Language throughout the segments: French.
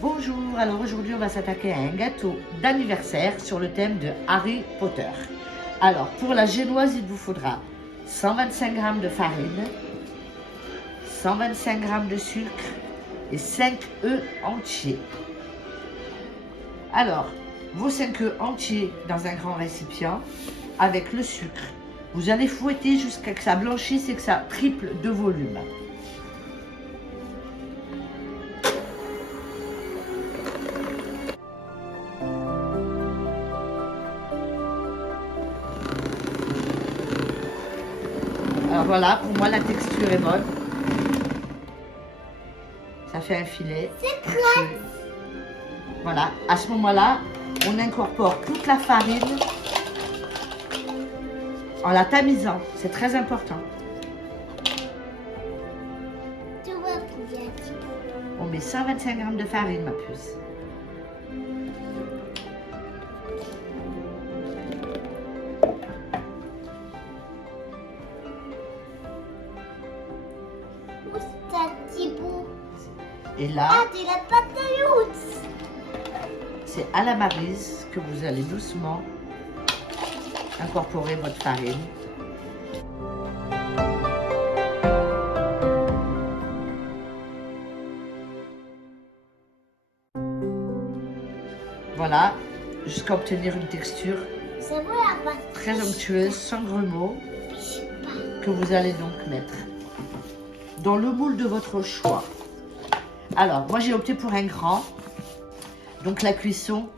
Bonjour, alors aujourd'hui on va s'attaquer à un gâteau d'anniversaire sur le thème de Harry Potter. Alors pour la génoise il vous faudra 125 g de farine, 125 g de sucre et 5 œufs entiers. Alors vos 5 œufs entiers dans un grand récipient avec le sucre. Vous allez fouetter jusqu'à ce que ça blanchisse et que ça triple de volume. Alors voilà, pour moi la texture est bonne. Ça fait un filet. C'est quoi? Voilà, à ce moment-là, on incorpore toute la farine en la tamisant. C'est très important. Tu vois, Pougette. On met 125 g de farine, ma puce. Où c'est ta petit bout? Et là, Ah, c'est la pâte à yaourt. c'est à la maryse que vous allez doucement incorporer votre farine. Voilà, jusqu'à obtenir une texture C'est bon la pâte? très onctueuse, sans grumeaux, Je sais pas. que vous allez donc mettre dans le moule de votre choix. Alors, moi j'ai opté pour un grand, donc la cuisson,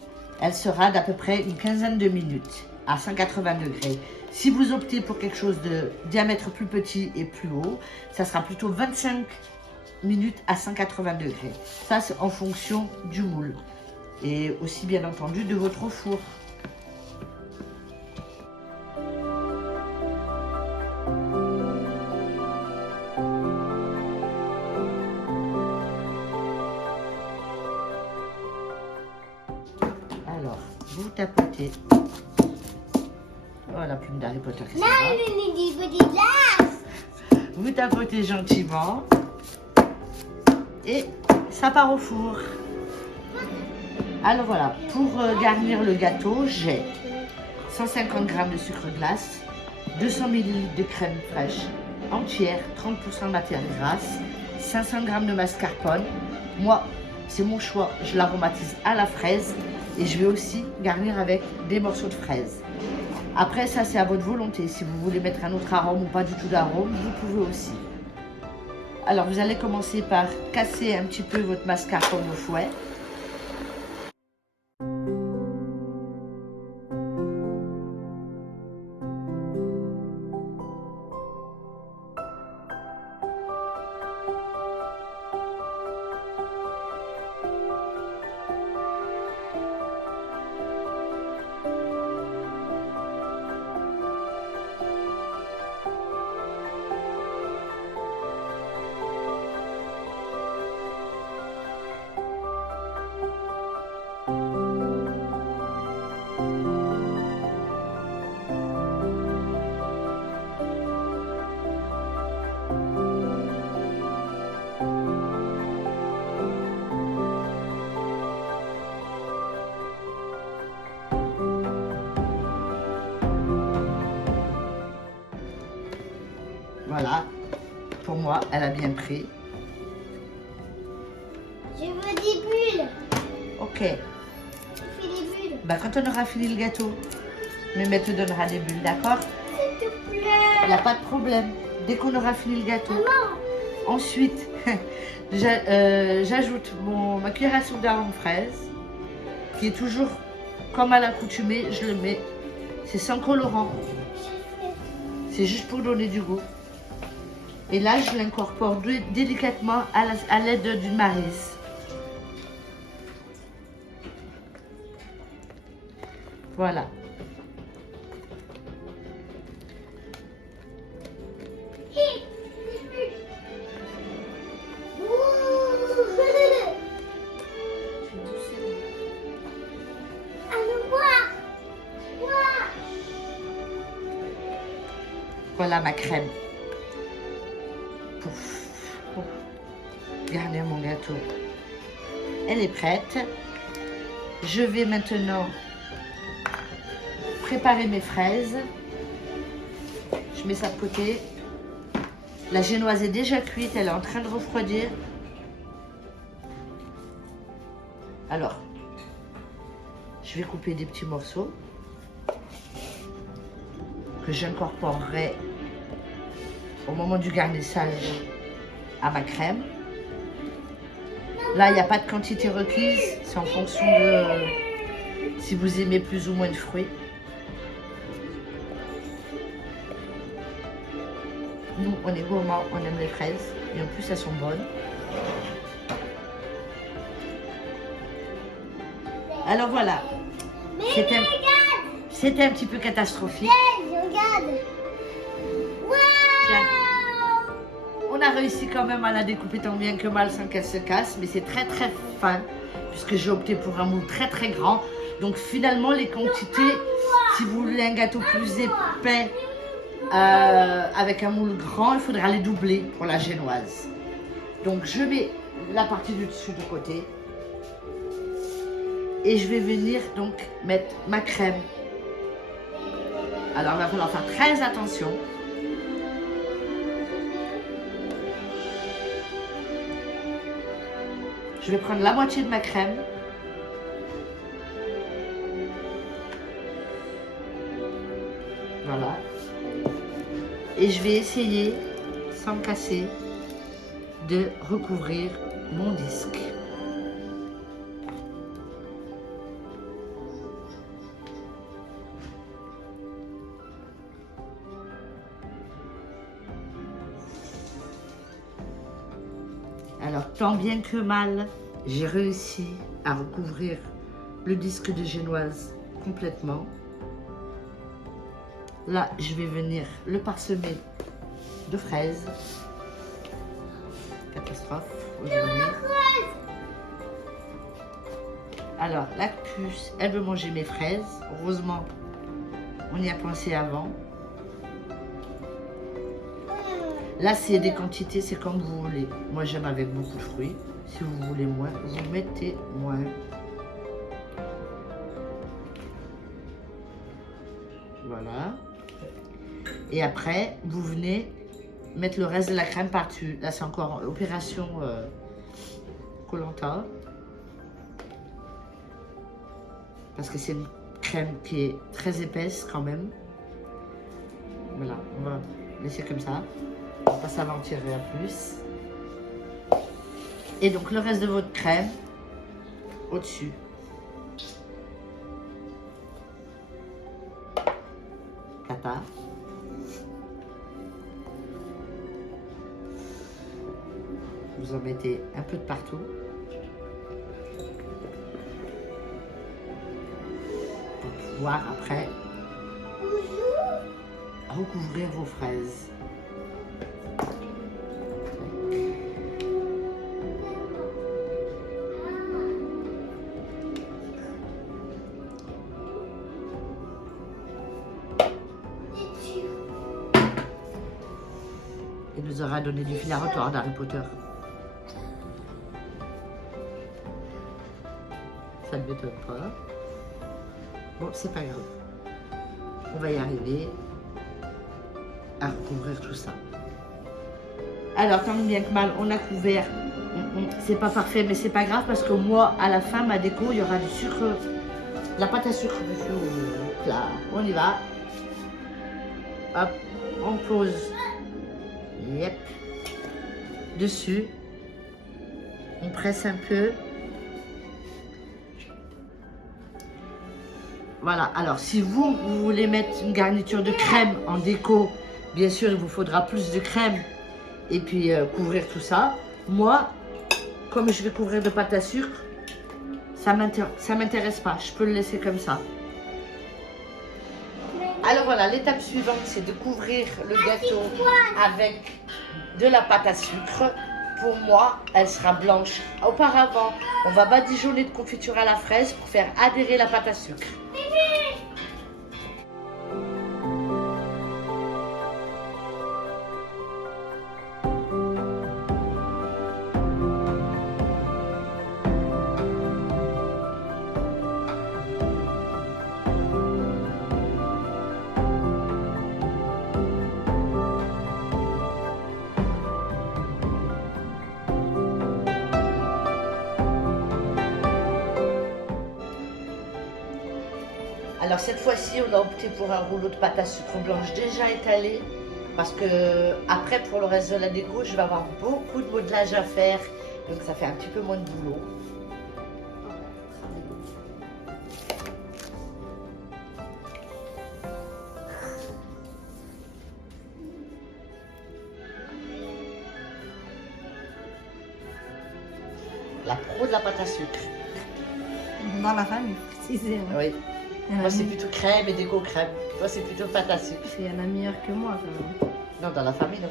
elle sera d'à peu près une quinzaine de minutes à 180 degrés. Si vous optez pour quelque chose de diamètre plus petit et plus haut, ça sera plutôt 25 minutes à 180 degrés. Ça, c'est en fonction du moule et aussi bien entendu de votre four. Alors, vous tapotez. Oh, la plume d'Harry Potter. Là, le niveau des glaces. Vous tapotez gentiment et ça part au four. Alors voilà, pour garnir le gâteau, j'ai 150 g de sucre glace, 200 ml de crème fraîche entière, 30% de matière grasse, 500 g de mascarpone. Moi, c'est mon choix, je l'aromatise à la fraise et je vais aussi garnir avec des morceaux de fraise. Après, ça c'est à votre volonté. Si vous voulez mettre un autre arôme ou pas du tout d'arôme, vous pouvez aussi. Alors, vous allez commencer par casser un petit peu votre mascarpone au fouet. Voilà, pour moi, elle a bien pris. Je veux des bulles. Ok, Tu fais des bulles. bah, quand on aura fini le gâteau, Mémé te donnera des bulles, d'accord? S'il te plaît. Il n'y a pas de problème. Dès qu'on aura fini le gâteau. Maman. Ensuite, j'ajoute ma cuillère à soupe d'arôme fraise, qui est toujours comme à l'accoutumée, je le mets. C'est sans colorant, c'est juste pour donner du goût. Et là, je l'incorpore délicatement à l'aide d'une maryse. Voilà. Voilà ma crème pour garnir mon gâteau. elle est prête. Je vais maintenant préparer mes fraises. Je mets ça de côté. La génoise est déjà cuite, elle est en train de refroidir. Alors, je vais couper des petits morceaux que j'incorporerai au moment du garnissage à ma crème. Là, il n'y a pas de quantité requise, c'est en fonction de si vous aimez plus ou moins de fruits. Nous, on est gourmands, on aime les fraises et en plus, elles sont bonnes. Alors voilà, c'était un petit peu catastrophique. Regarde. Tiens. On a réussi quand même à la découper tant bien que mal sans qu'elle se casse, mais c'est très très fin puisque j'ai opté pour un moule très très grand. Donc finalement les quantités, si vous voulez un gâteau plus épais avec un moule grand, il faudra les doubler pour la génoise. Donc je mets la partie du dessus de côté et je vais venir donc mettre ma crème. Alors il va falloir faire très attention. Je vais prendre la moitié de ma crème. Voilà. Et je vais essayer, sans me casser, de recouvrir mon disque. Alors, tant bien que mal, j'ai réussi à recouvrir le disque de génoise complètement. Là, je vais venir le parsemer de fraises. Catastrophe aujourd'hui. Alors, la puce, elle veut manger mes fraises. Heureusement, on y a pensé avant. Là, c'est des quantités, c'est comme vous voulez. Moi, j'aime avec beaucoup de fruits. Si vous voulez moins, vous mettez moins. Voilà. Et après, vous venez mettre le reste de la crème par-dessus. Là, c'est encore opération Koh-Lanta. Parce que c'est une crème qui est très épaisse quand même. Voilà, on va laisser comme ça. On va pas s'aventurer à plus. Et donc le reste de votre crème au-dessus. Cata. Vous en mettez un peu de partout. Pour pouvoir après recouvrir vos fraises. Il nous aura donné du fil à retordre d'Harry Potter. Ça ne m'étonne pas. Bon, c'est pas grave. On va y arriver à recouvrir tout ça. Alors, tant bien que mal, on a couvert. C'est pas parfait, mais c'est pas grave parce que moi, à la fin, ma déco, il y aura du sucre, de la pâte à sucre dessus. Là, on y va. Hop, on pose. Yep. Dessus. On presse un peu. Voilà, alors si vous voulez mettre une garniture de crème en déco, bien sûr il vous faudra plus de crème et puis couvrir tout ça. Moi, comme je vais couvrir de pâte à sucre, ça m'intéresse pas, je peux le laisser comme ça. Alors voilà, l'étape suivante c'est de couvrir le gâteau avec de la pâte à sucre. Pour moi, elle sera blanche. Auparavant, on va badigeonner de confiture à la fraise pour faire adhérer la pâte à sucre. Alors cette fois-ci, on a opté pour un rouleau de pâte à sucre blanche déjà étalé. Parce que après, pour le reste de la déco, je vais avoir beaucoup de modelage à faire. Donc ça fait un petit peu moins de boulot. La pro de la pâte à sucre. Dans la famille, précisément. Oui. Il y en a Moi, c'est mi- plutôt crème et déco crème. Toi, c'est plutôt pâte à sucre. Il y en a meilleur que moi, quand même. Non, dans la famille, non.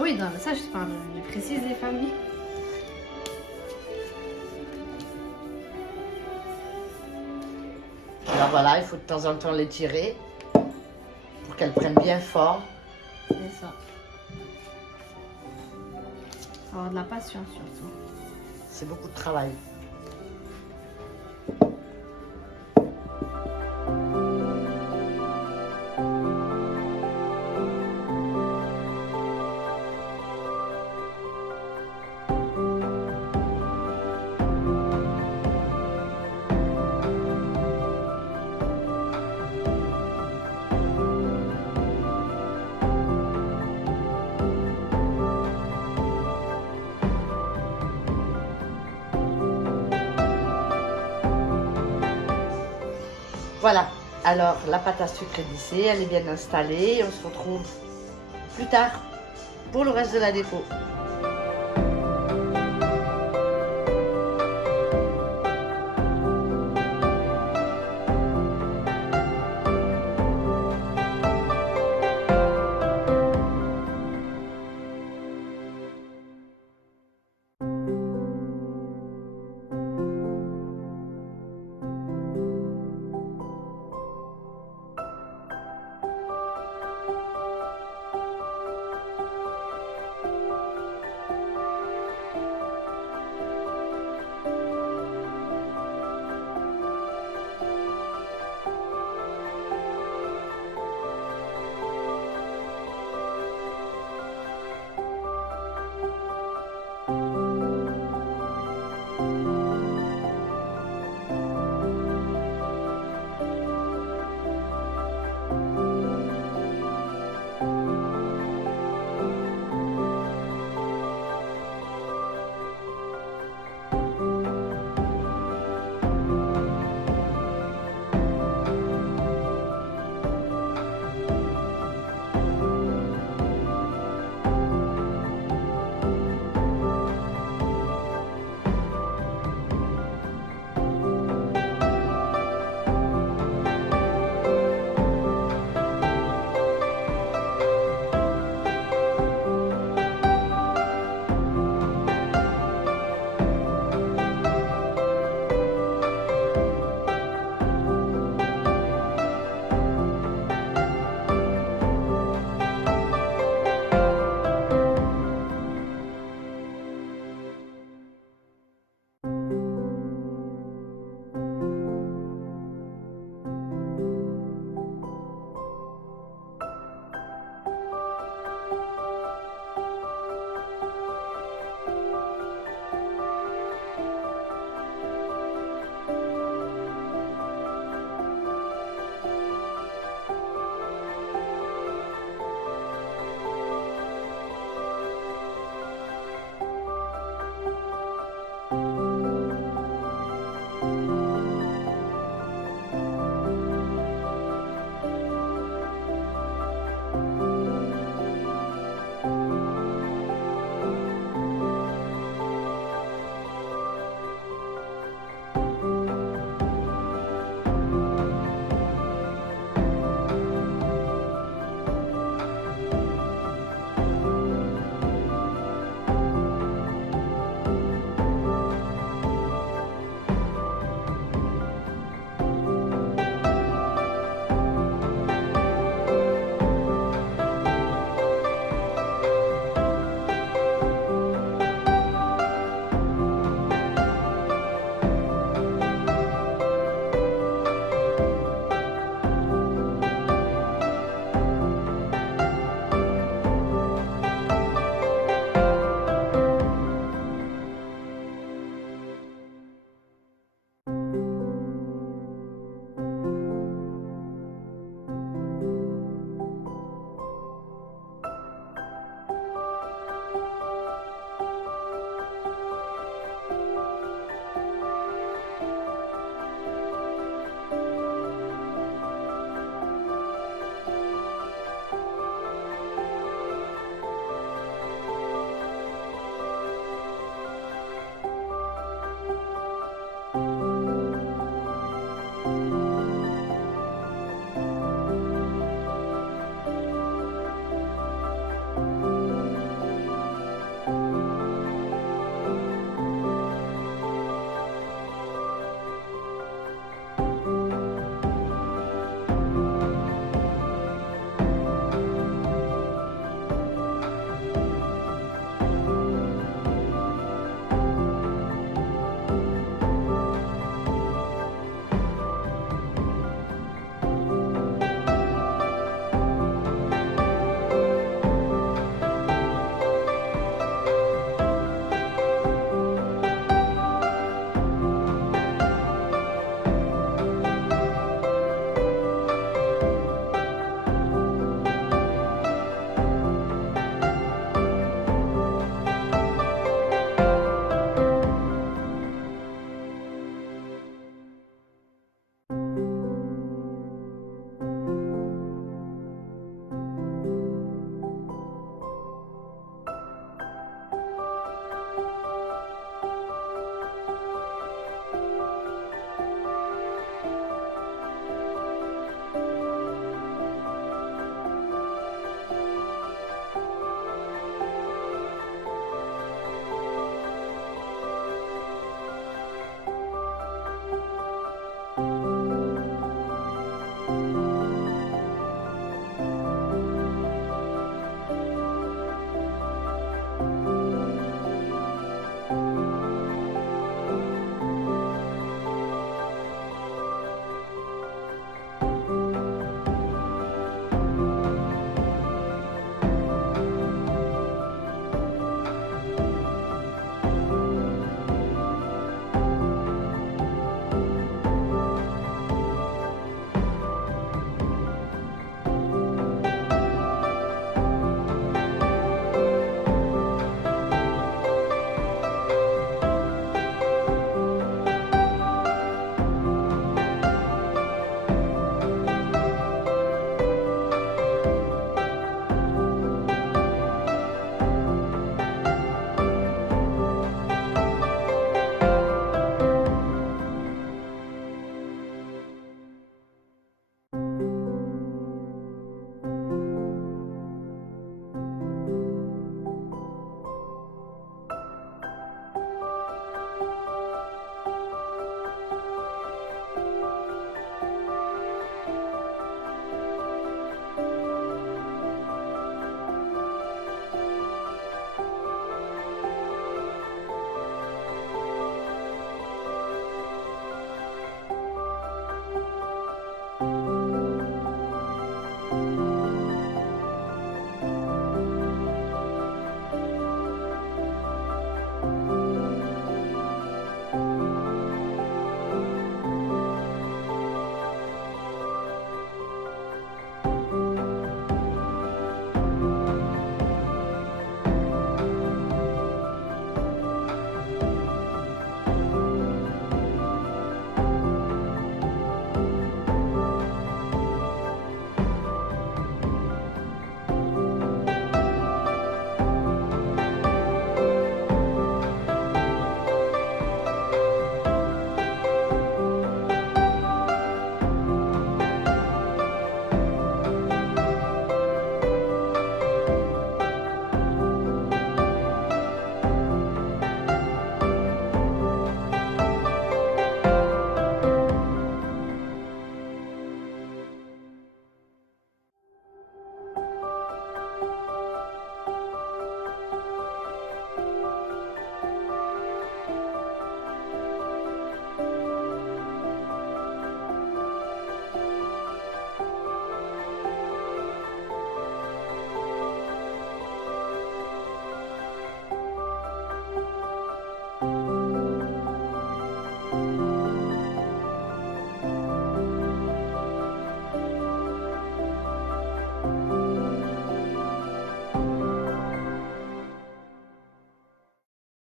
Oui, dans ça, je parle. Je précise les familles. Alors voilà, il faut de temps en temps les tirer pour qu'elles prennent bien fort. C'est ça. Faut avoir de la patience, surtout. C'est beaucoup de travail. Voilà, alors la pâte à sucre est lissée, elle est bien installée et on se retrouve plus tard pour le reste de la déco.